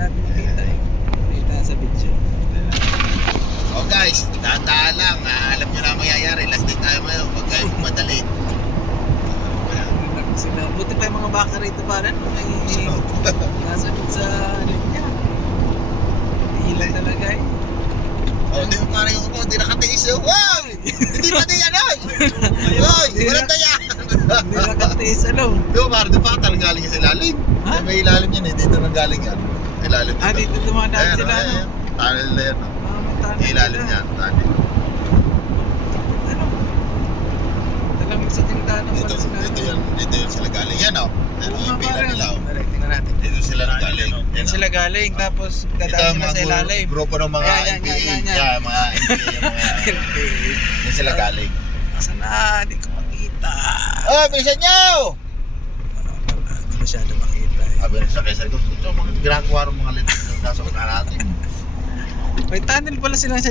natin makita eh. Makita sa video. Oh guys, dahan-dahan lang. Alam nyo na ang mangyayari. Last day tayo ngayon. Huwag kayo madali. Sila, buti pa yung mga baka rito parang may nasunod sa linya. Ilan talaga eh. Oh, di mo parang yung upo, di nakatiis yun. Wow! Hindi pa di yan oy! Oy! Walang daya! Hindi nakatiis ano. Di ba parang di pa talagang galing sa ilalim? Ha? May ilalim yan eh, dito nang galing yan. Ilalim dito. Dito dumadaan sila ano. Tunnel na yan. May Ilalim yan, tunnel. Ano? Talang sa tindahan ng Dito, pala sila. dito yun sila galing. Yan o. Yan yung pila nila o. Tingnan natin. Dito sila galing. Yan sila galing, tapos Ito dadaan ang sila sa ilalim. grupo ng mga Yan, NPA. yan. Yeah, mga NPA. Yan sila galing. Asan na? Hindi ko makita. Oh, bilisan nyo! Hindi masyado makita eh. Sabi rin sa kaysa ko, ito mga ginagawa ng mga litis na nasa natin. May tunnel pala sila sa